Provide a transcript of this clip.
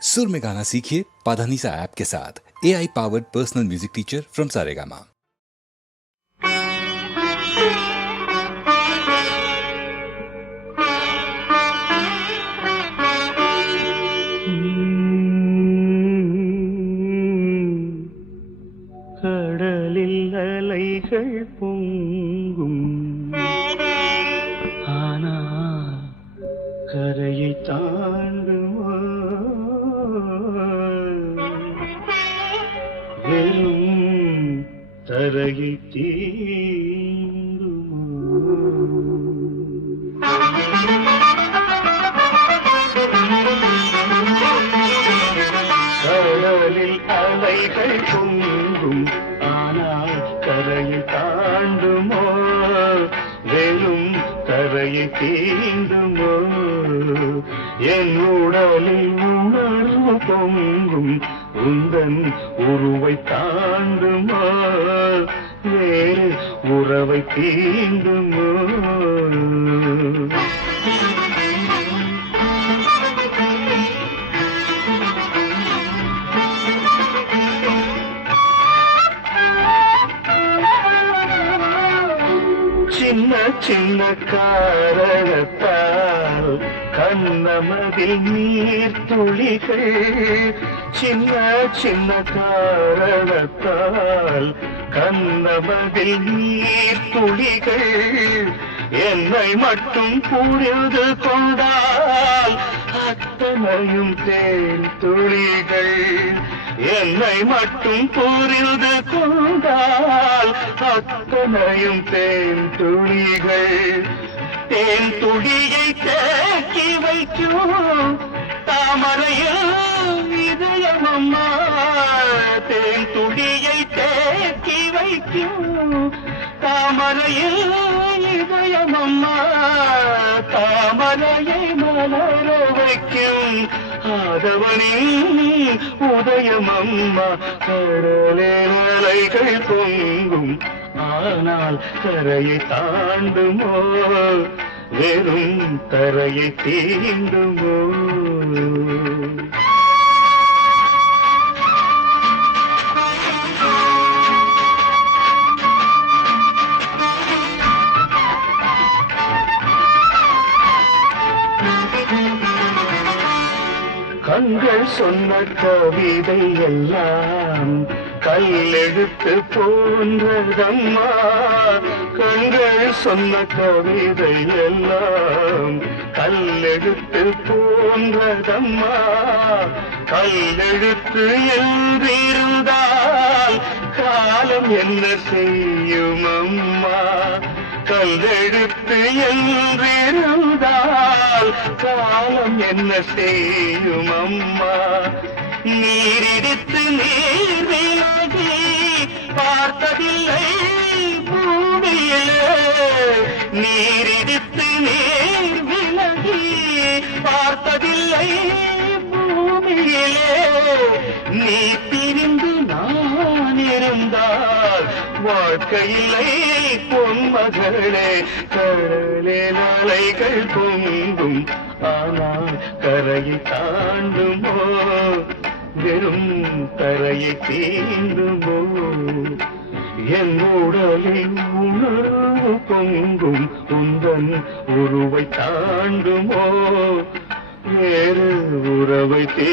सुर में गाना सीखिए पाधानीसा ऐप के साथ। AI powered personal music teacher from Saregama. கடலில் அலைகள் பொங்கும், ஆனால் கரையை தாண்டுமா? வெறும் தரையை தீண்டுமா? கடலில் அலைகள் பொங்கும், ஆனால் கரையை தாண்டுமோ? வெறும் தரையை தீண்டுமோ? என் உடலில் உணர்வு பொங்கும், உந்தன் உருவை தாண்டுமோ? வேறு உறவை தீண்டுமோ? சின்ன சின்ன காரணத்தால் கண்ணமதில் நீர் துளிகள், சின்ன சின்ன காரணத்தால் கண்ணமதில் நீர் துளிகள், என்னை மட்டும் புரிந்து கொண்டால் அத்தனையும் தேன் துளிகள். என்னை மட்டும் புரிந்து கொண்டால் அத்தனையும் தேன் துளிகள். தேன் துளியை தேக்கி வைக்கும் தாமரையில் இதயம் அம்மா, தேன் துளியை தேக்கி வைக்கும் தாமரையில் இதயம் அம்மா, தாமரையை மலர வைக்கும் ஆதவனின் உதயம் அம்மா. கடலில் அலைகள் பொங்கும், ஆனால் கரையை தாண்டுமோ? வெறும் தரையை தீண்டுமோ? கண்கள் சொன்ன கவிதை எல்லாம் கல்லெழுத்து போன்றதம்மா. கண்கள் சொன்ன கவிதை எல்லாம் கல்லெழுத்து போன்றதம்மா. கல்லெழுத்து என்றிருந்தால் காலம் என்ன செய்யும் அம்மா? கல்லெழுத்து என்றிருந்தால் காலம் என்ன செய்யும் அம்மா? நீரிடித்து நீர் விலகி பார்த்ததில்லை பூமியிலே, நீரிடித்து நீர் விலகி பார்த்ததில்லை பூமியிலே. நீ பிரிந்து நான் இருந்தால் வாழ்க்கையில்லை பொன்மகளே. கடலில் அலைகள் பொங்கும், ஆனால் கரையை தாண்டுமோ? வெறும் தரையை தீண்டுமோ? என் உடலில் உணர்வு பொங்கும், உந்தன் உருவை தாண்டுமோ? வேறு உறவை தீ